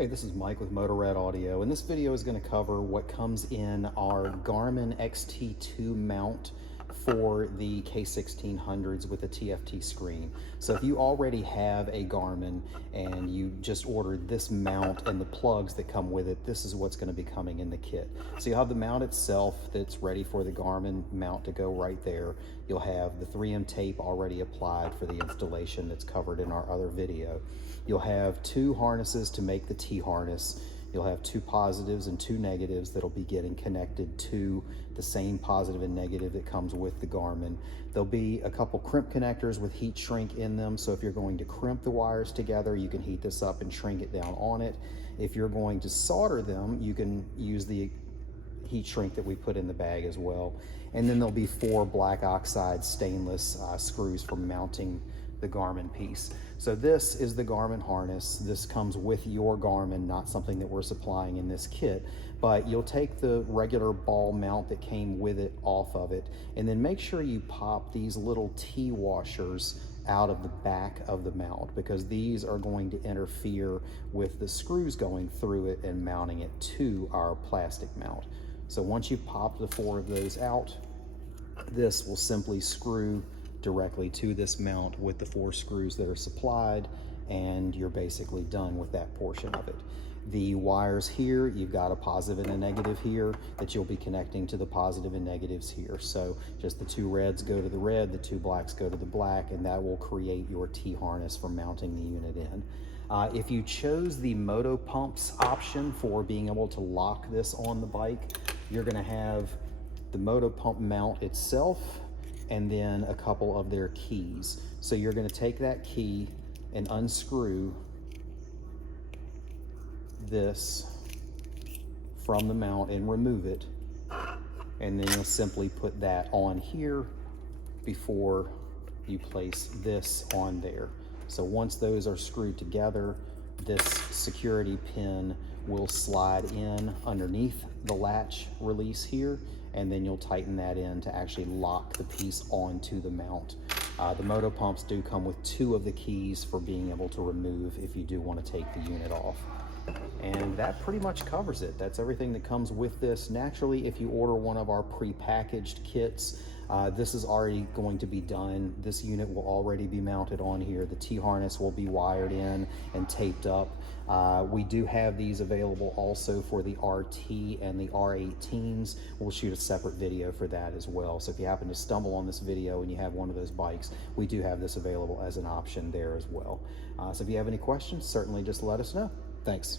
Hey, this is Mike with Motorrad Audio, and this video is going to cover what comes in our Garmin XT2 mount for the K1600's with a TFT screen. So if you already have a Garmin and you just ordered this mount and the plugs that come with it, this is what's going to be coming in the kit. So you'll have the mount itself that's ready for the Garmin mount to go right there. You'll have the 3M tape already applied for the installation that's covered in our other video. You'll have two harnesses to make the T-harness. You'll have two positives and two negatives that'll be getting connected to the same positive and negative that comes with the Garmin. There'll be a couple crimp connectors with heat shrink in them, so if you're going to crimp the wires together, you can heat this up and shrink it down on it. If you're going to solder them, you can use the heat shrink that we put in the bag as well. And then there'll be 4 black oxide stainless screws for mounting the Garmin piece. So this is the Garmin harness. This comes with your Garmin, not something that we're supplying in this kit, but you'll take the regular ball mount that came with it off of it, and then make sure you pop these little T-washers out of the back of the mount, because these are going to interfere with the screws going through it and mounting it to our plastic mount. So once you pop the 4 of those out, this will simply screw directly to this mount with the 4 screws that are supplied, and you're basically done with that portion of it. The wires here, you've got a positive and a negative here that you'll be connecting to the positive and negatives here. So just the 2 reds go to the red, the 2 blacks go to the black, and that will create your T-harness for mounting the unit in. If you chose the moto pumps option for being able to lock this on the bike, you're gonna have the moto pump mount itself and then a couple of their keys. So you're gonna take that key and unscrew this from the mount and remove it. And then you'll simply put that on here before you place this on there. So once those are screwed together, this security pin will slide in underneath the latch release here, and then you'll tighten that in to actually lock the piece onto the mount. The moto pumps do come with 2 of the keys for being able to remove if you do want to take the unit off. And that pretty much covers it. That's everything that comes with this. Naturally, if you order one of our pre-packaged kits, this is already going to be done. This unit will already be mounted on here. The T-harness will be wired in and taped up. We do have these available also for the RT and the R18s. We'll shoot a separate video for that as well. So if you happen to stumble on this video and you have one of those bikes, we do have this available as an option there as well. So if you have any questions, certainly just let us know. Thanks.